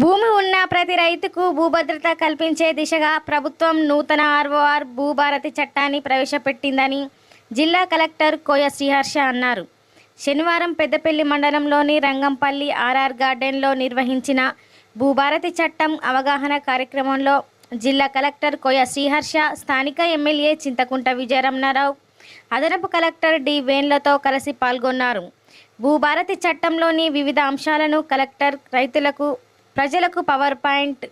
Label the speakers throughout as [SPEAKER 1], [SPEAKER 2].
[SPEAKER 1] భూమి ఉన్న ప్రతి రైతుకు భూభద్రత కల్పించే దిశగా ప్రభుత్వం నూతన ఆర్ఓఆర్ భూభారతి చట్టాన్ని ప్రవేశపెట్టిందని జిల్లా కలెక్టర్ కోయ శ్రీహర్ష అన్నారు. శనివారం పెద్దపల్లి మండలంలోని రంగంపల్లి ఆర్ఆర్ గార్డెన్లో నిర్వహించిన భూభారతి చట్టం అవగాహన కార్యక్రమంలో జిల్లా కలెక్టర్ కోయ శ్రీహర్ష స్థానిక ఎమ్మెల్యే చింతకుంట విజయరమణారావు అదనపు కలెక్టర్ డి వేన్లతో కలిసి పాల్గొన్నారు. భూభారతి చట్టంలోని వివిధ అంశాలను కలెక్టర్ రైతులకు ప్రజలకు పవర్ పాయింట్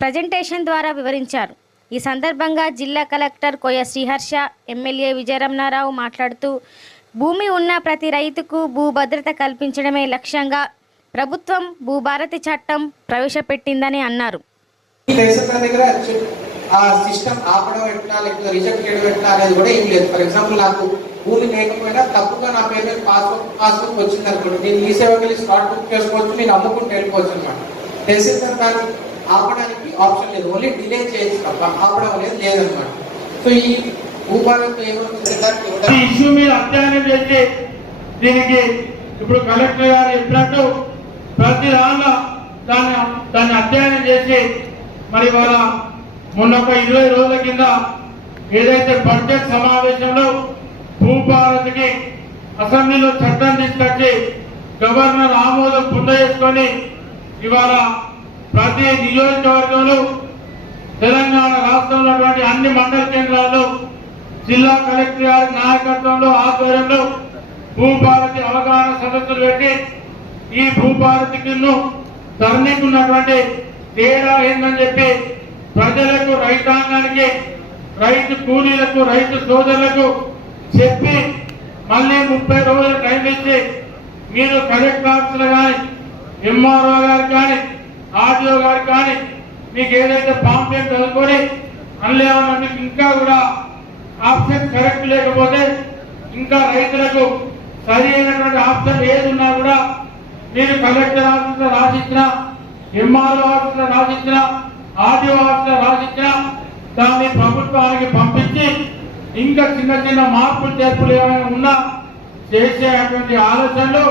[SPEAKER 1] ప్రజెంటేషన్ ద్వారా వివరించారు. ఈ సందర్భంగా జిల్లా కలెక్టర్ కోయ శ్రీహర్ష ఎమ్మెల్యే విజయరమణారావు మాట్లాడుతూ భూమి ఉన్న ప్రతి రైతుకు భూభద్రత కల్పించడమే లక్ష్యంగా ప్రభుత్వం భూభారతి చట్టం ప్రవేశపెట్టిందని అన్నారు.
[SPEAKER 2] ఆ సిస్టమ్ ఆపడం ఎట్లా లేకపోతే రిజెక్ట్ చేయడం ఎట్లా అనేది కూడా ఏం లేదు. ఫర్ ఎగ్జాంపుల్ నాకు భూమి లేకపోయినా తప్పుగా నా పేరు మీద పాస్బుక్ పాస్బుక్ వచ్చింది అనుకోండి నేను ఈ సేవకి వెళ్ళి స్టార్ట్ బుక్ చేసుకోవచ్చు నేను అమ్ముకుంటూ వెళ్ళిపోవచ్చు అనమాట లైసెన్స్ దాన్ని ఆపడానికి ఆప్షన్ లేదు. ఓన్లీ డిలే చేయొచ్చు తప్ప ఆపడం అనేది లేదనమాట సో ఈ భూభారంతో ఏమవుతుంది
[SPEAKER 3] ఇష్యూ మీద అధ్యయనం చేసి దీనికి ఇప్పుడు కలెక్టర్ గారు చెప్పినట్టు ప్రతి దానిలో దాన్ని దాన్ని అధ్యయనం చేసి మరి వాళ్ళ మొన్న ఒక ఇరవై రోజుల కింద ఏదైతే బడ్జెట్ సమావేశంలో భూభారతికి అసెంబ్లీలో చట్టం తీసుకొచ్చి గవర్నర్ ఆమోదం పొందజేసుకొని ఇవాళ ప్రతి నియోజకవర్గంలో తెలంగాణ రాష్ట్రంలో అన్ని మండల కేంద్రాల్లో జిల్లా కలెక్టర్ గారి నాయకత్వంలో ఆధ్వర్యంలో భూభారతి అవగాహన సదస్సులు పెట్టి ఈ భూభారతి కింద తరలికున్నటువంటి తేడా ఏందని చెప్పి ప్రజలకు రైతాంగానికి రైతు కూలీలకు రైతు సోదరులకు చెప్పి మళ్ళీ ముప్పై రోజులు టైం ఇచ్చి మీరు కలెక్టర్ ఆఫీసులు కానీ ఎంఆర్ఓ గారు కానీ ఆర్డీఓ గారు కానీ మీకు ఏదైతే పాంప్లెట్ చదువుకొని అనలేమన్నా ఏమన్నా మీకు ఇంకా కూడా ఆప్షన్ కరెక్ట్ లేకపోతే ఇంకా రైతులకు సరి అయినటువంటి ఆప్షన్ ఏది ఉన్నా కూడా మీరు కలెక్టర్ ఆఫీసులో రాసిచ్చిన ఎంఆర్ఓ ఆఫీసులో రాసిచ్చిన ఆర్డీఓ ఆఫీసులో రాసిచ్చిన దాన్ని ప్రభుత్వానికి పంపించి ఇంకా చిన్న చిన్న మార్పులు చేర్పులు ఏమైనా ఉన్నా చేసేటువంటి ఆలోచనలు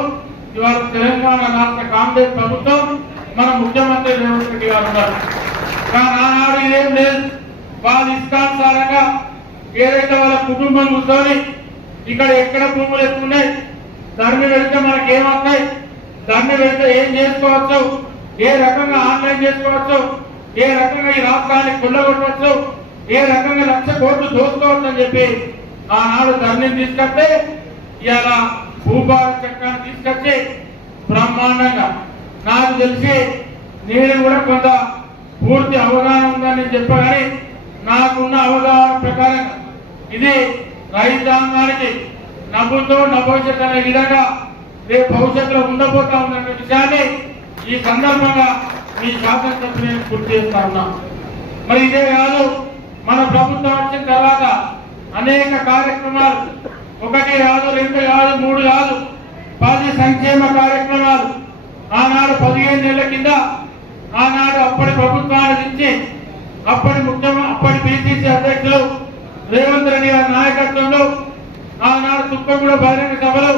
[SPEAKER 3] ఇవాళ తెలంగాణ రాష్ట్ర కాంగ్రెస్ ప్రభుత్వం మన ముఖ్యమంత్రి రేవంత్ రెడ్డి గారు ఉన్నారు. కానీ ఆనాడు ఇదేం లేదు. వాళ్ళ ఇష్టానుసారంగా ఏదైతే వాళ్ళ కుటుంబం కూర్చొని ఇక్కడ ఎక్కడ భూములు ఎక్కున్నాయి ధర్మి వెళ్తే మనకి ఏమవుతాయి ధర్మి వెళ్తే ఏం చేసుకోవచ్చు ఏ రకంగా ఆన్లైన్ చేసుకోవచ్చు ఏ రకంగా ఈ రాష్ట్రాన్ని కొల్లగొట్టవచ్చు ఏ రకంగా లక్ష కోట్లు దోచుకోవచ్చు అని చెప్పి ఆనాడు ధర్మిని తీసుకొస్తే ఇలా భూభారత చట్టాన్ని తీసుకొచ్చి బ్రహ్మాండంగా నాకు తెలిసి నేను కూడా కొంత పూర్తి అవగాహన ఉందని నేను నాకున్న అవగాహన ప్రకారం ఇది రైతాంగానికి నవ్వుతో నభవిష్యత్ అనే విధంగా రేపు భవిష్యత్తులో ఉండబోతా ఉందన్న విషయాన్ని ఈ సందర్భంగా మీ శాసనసభ్యులు నేను గుర్తు చేస్తా ఉన్నా. మరి ఇదే కాదు మన ప్రభుత్వం వచ్చిన తర్వాత అనేక కార్యక్రమాలు ఒకటి కాదు రెండు కాదు మూడు కాదు పది సంక్షేమ కార్యక్రమాలు. ఆనాడు పదిహేను నెలల కింద ఆనాడు అప్పటి ప్రభుత్వాన్ని నుంచి అప్పటి ముఖ్యమంత్రి అప్పటి పిసిసి అధ్యక్షులు రేవంత్ రెడ్డి గారి నాయకత్వంలో ఆనాడు తుప్పగూడ బహిరంగ సభలో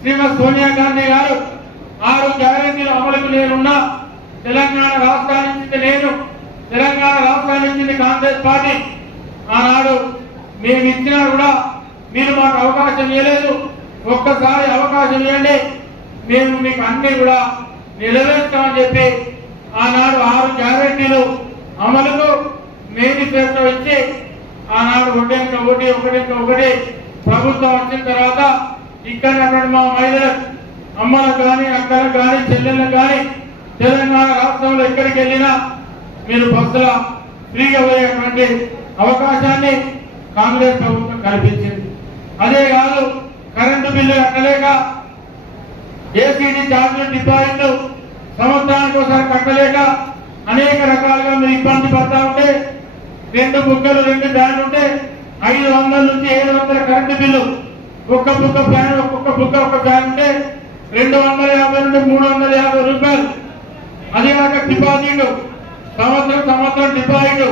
[SPEAKER 3] శ్రీమతి సోనియా గాంధీ గారు ఆరు గ్యారెంటీల అమలుకు నేనున్నా తెలంగాణ రాష్ట్రానికి నేను తెలంగాణ రాష్ట్రానికి కాంగ్రెస్ పార్టీ ఆనాడు మేము ఇచ్చినా కూడా మీరు మాకు అవకాశం ఇవ్వలేదు. ఒక్కసారి అవకాశం ఇవ్వండి. మేము మీకు అన్ని కూడా నెరవేర్చామని చెప్పి ఆనాడు ఆరు గ్యారెంటీలు అమలుకు మేనిఫెస్టో ఇచ్చి ఆనాడు ఒకటి ఒకటి ఒకటి ఒకటి ప్రభుత్వం వచ్చిన తర్వాత ఇక్కడ మా మహిళలకు అమ్మలకు కానీ అక్కలకు కానీ చెల్లెళ్ళకు కానీ తెలంగాణ రాష్ట్రంలో ఎక్కడికి వెళ్ళినా మీరు బస్సుల ఫ్రీగా పోయేటువంటి అవకాశాన్ని కాంగ్రెస్ ప్రభుత్వం కల్పించింది. అదే కాదు కరెంటు బిల్లు కట్టలేక ఏసీడీ ఛార్జీలు డిపాజిట్లు సంవత్సరానికి ఒకసారి కట్టలేక అనేక రకాలుగా మీరు ఇబ్బంది పడతా ఉంటే రెండు బుక్కలు రెండు ఫ్యాన్లు ఉంటే ఐదు వందల నుంచి ఏడు వందల కరెంటు బిల్లు. ఒక్క బుక్క ఫ్యాన్ ఒక్కొక్క బుక్క ఒక్క ఫ్యాన్ ఉంటే రెండు వందల యాభై నుండి మూడు వందల యాభై రూపాయలు. అదే కాక డిపాజిట్ సంవత్సరం సంవత్సరం డిపాజిట్